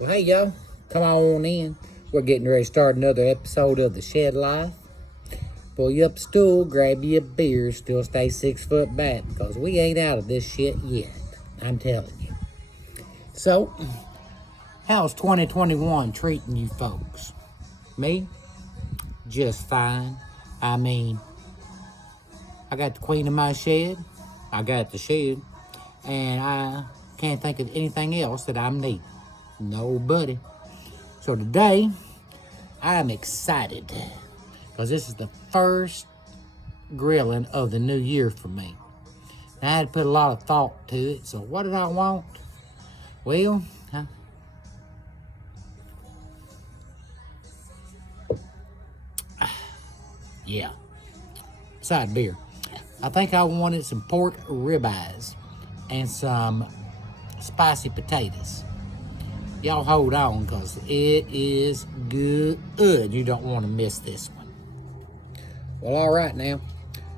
Well, hey, y'all. Come on in. We're getting ready to start another episode of The Shed Life. Pull you up a stool, grab you a beer, still stay 6 foot back because we ain't out of this shit yet. I'm telling you. So, how's 2021 treating you folks? Me? Just fine. I mean, I got the queen in my shed. I got the shed. And I can't think of anything else that I'm needing. No, buddy. So today, I'm excited because this is the first grilling of the new year for me. And I had to put a lot of thought to it. So what did I want? Well, yeah, side beer. I think I wanted some pork ribeyes and some spicy potatoes. Y'all hold on because it is good. You don't want to miss this one. Well, all right now.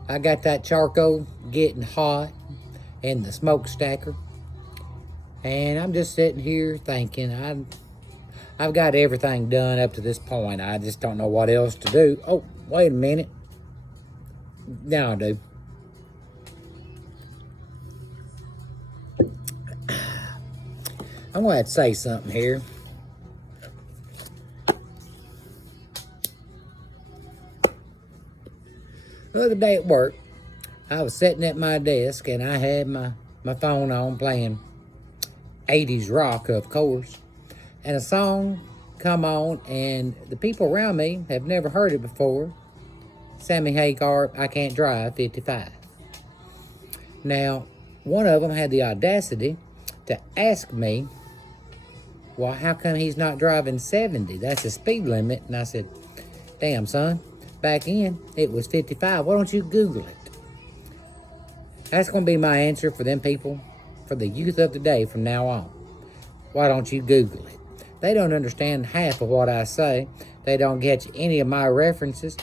I got that charcoal getting hot and the smoke stacker. And I'm just sitting here thinking I've got everything done up to this point. I just don't know what else to do. Oh, wait a minute. Now I do. I'm going to have to say something here. The other day at work, I was sitting at my desk and I had my phone on playing 80s rock, of course. And a song come on and the people around me have never heard it before. Sammy Hagar, I Can't Drive 55. Now, one of them had the audacity to ask me, well, how come he's not driving 70? That's the speed limit. And I said, damn, son, back in, it was 55. Why don't you Google it? That's going to be my answer for them people, for the youth of today from now on. Why don't you Google it? They don't understand half of what I say. They don't get any of my references.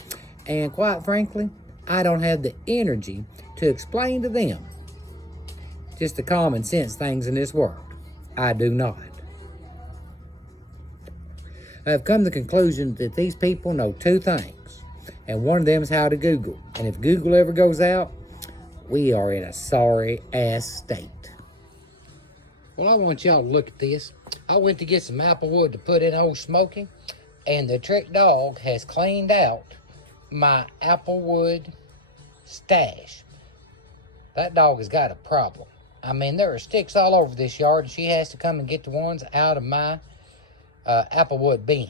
And quite frankly, I don't have the energy to explain to them just the common sense things in this world. I do not. I've come to the conclusion that these people know two things, and one of them is how to Google. And if Google ever goes out, we are in a sorry ass state. Well, I want y'all to look at this. I went to get some apple wood to put in Old Smoky, and the trick dog has cleaned out my apple wood stash. That dog has got a problem. I mean, there are sticks all over this yard, and she has to come and get the ones out of my applewood bin.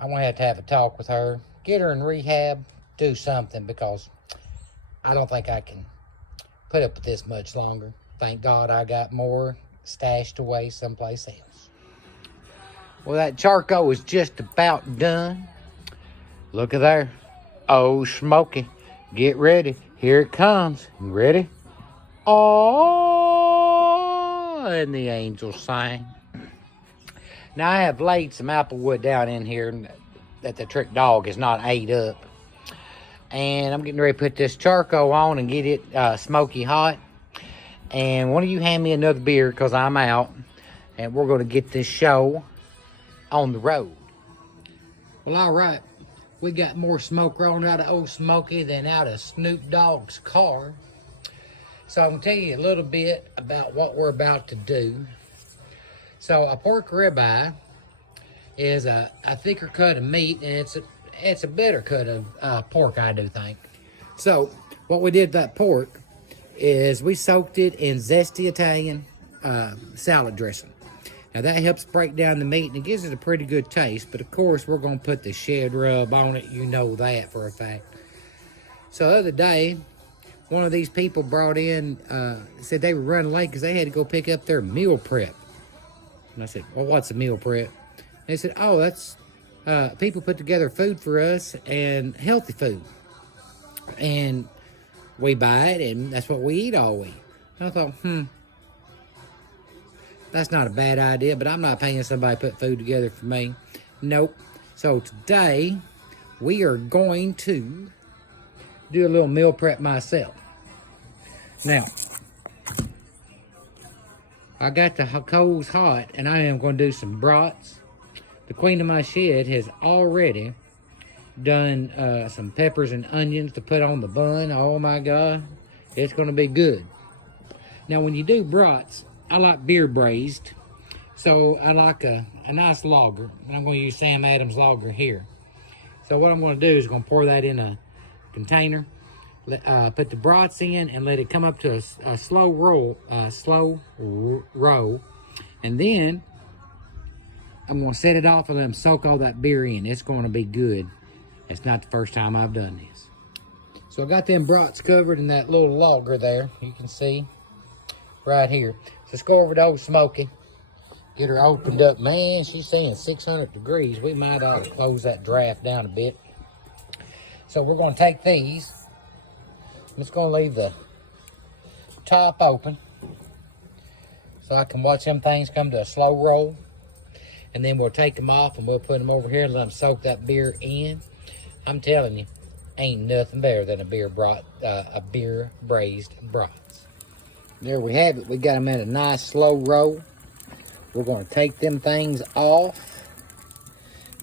I'm going to have a talk with her, get her in rehab, do something, because I don't think I can put up with this much longer. Thank God I got more stashed away someplace else. Well, that charcoal is just about done. Look at there. Oh, Smoky. Get ready. Here it comes. You ready? Oh, and the angels sang. Now, I have laid some apple wood down in here that the trick dog is not ate up. And I'm getting ready to put this charcoal on and get it smoky hot. And one of you hand me another beer because I'm out. And we're going to get this show on the road. Well, all right. We got more smoke rolling out of Old Smoky than out of Snoop Dogg's car. So I'm going to tell you a little bit about what we're about to do. So a pork ribeye is a thicker cut of meat, and it's a better cut of pork, I do think. So what we did with that pork is we soaked it in zesty Italian salad dressing. Now that helps break down the meat and it gives it a pretty good taste, but of course we're going to put the shed rub on it. You know that for a fact. So the other day, one of these people brought in, said they were running late because they had to go pick up their meal prep. And I said, well, what's a meal prep? And they said, oh, that's people put together food for us and healthy food. And we buy it and that's what we eat all week. And I thought, that's not a bad idea, but I'm not paying somebody to put food together for me. Nope. So today, we are going to do a little meal prep myself. Now, I got the coals hot, and I am going to do some brats. The queen of my shed has already done some peppers and onions to put on the bun. Oh my God, it's going to be good. Now, when you do brats, I like beer braised. So I like a nice lager. I'm going to use Sam Adams lager here. So what I'm going to do is going to pour that in a container, put the brats in, and let it come up to a slow roll, and then I'm going to set it off and let them soak all that beer in. It's going to be good. It's not the first time I've done this. So I got them brats covered in that little lager there. You can see right here. So let's go over to old Smoky. Get her opened up. Man, she's saying 600 degrees. We might ought to close that draft down a bit. So we're going to take these. I'm just going to leave the top open so I can watch them things come to a slow roll. And then we'll take them off and we'll put them over here and let them soak that beer in. I'm telling you, ain't nothing better than a beer braised brats. There we have it. We got them at a nice slow roll. We're going to take them things off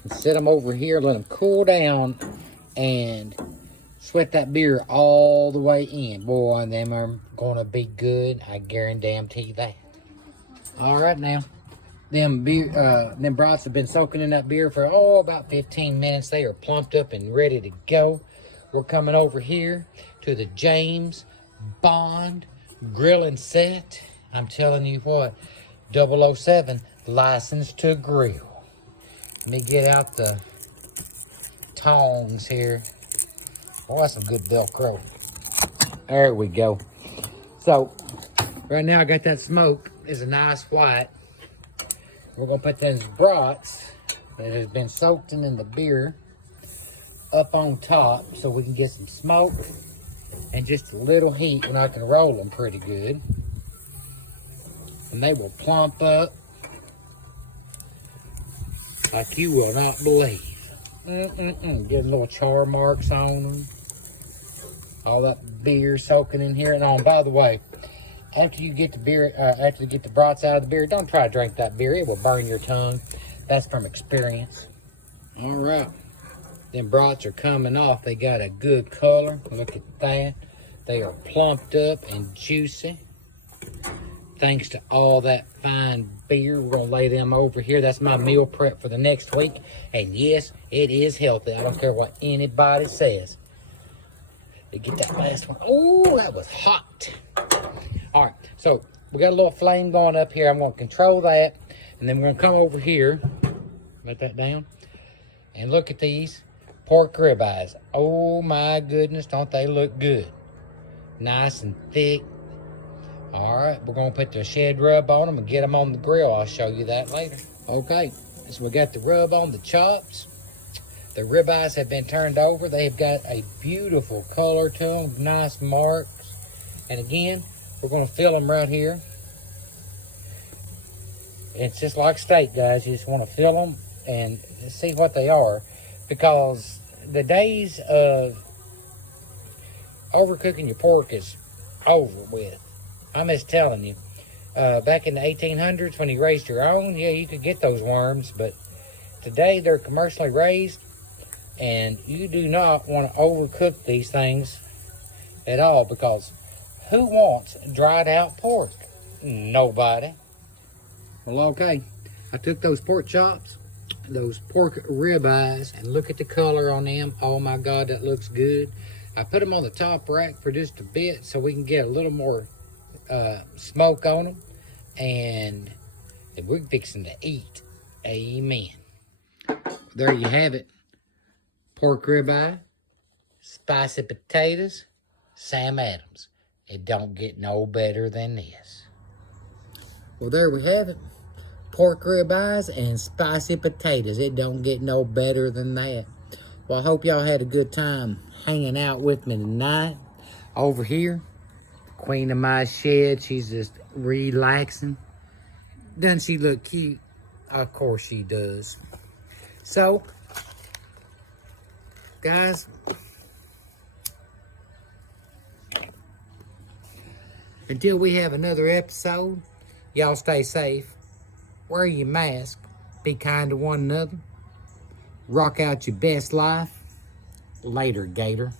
and set them over here, let them cool down, and sweat that beer all the way in. Boy, and them are going to be good. I guarantee that. All right, now, them brats have been soaking in that beer for, about 15 minutes. They are plumped up and ready to go. We're coming over here to the James Bond Grill and Set. I'm telling you what. 007 license to grill. Let me get out the tongs here. Oh, that's some good Velcro. There we go. So, right now I got that smoke. It's a nice white. We're going to put those brats that has been soaked in the beer up on top so we can get some smoke and just a little heat when I can roll them pretty good. And they will plump up like you will not believe. Get little char marks on them. All that beer soaking in here. And on, by the way, after you get the beer, after you get the brats out of the beer, don't try to drink that beer. It will burn your tongue. That's from experience. All right. Them brats are coming off. They got a good color. Look at that. They are plumped up and juicy. Thanks to all that fine beer. We're going to lay them over here. That's my meal prep for the next week. And yes, it is healthy. I don't care what anybody says. To get that last one. Oh, that was hot. All right, so we got a little flame going up here. I'm going to control that. And then we're going to come over here. Let that down. And look at these pork ribeyes. Oh, my goodness. Don't they look good? Nice and thick. All right, we're going to put the shed rub on them and get them on the grill. I'll show you that later. Okay, so we got the rub on the chops. The ribeyes have been turned over. They've got a beautiful color to them, nice marks. And again, we're going to fill them right here. It's just like steak, guys. You just want to fill them and see what they are. Because the days of overcooking your pork is over with. I'm just telling you, back in the 1800s when you raised your own, yeah, you could get those worms, but today they're commercially raised, and you do not want to overcook these things at all, because who wants dried out pork? Nobody. Well, okay, I took those pork chops, those pork ribeyes, and look at the color on them. Oh my God, that looks good. I put them on the top rack for just a bit so we can get a little more smoke on them, and we're fixing to eat. Amen. There you have it. Pork ribeye, spicy potatoes, Sam Adams. It don't get no better than this. Well, there we have it. Pork ribeyes and spicy potatoes. It don't get no better than that. Well, I hope y'all had a good time hanging out with me tonight. Over here, queen of my shed, she's just relaxing. Doesn't she look cute? Of course she does. So, guys, until we have another episode, Y'all stay safe. Wear your mask. Be kind to one another. Rock out your best life. Later, Gator.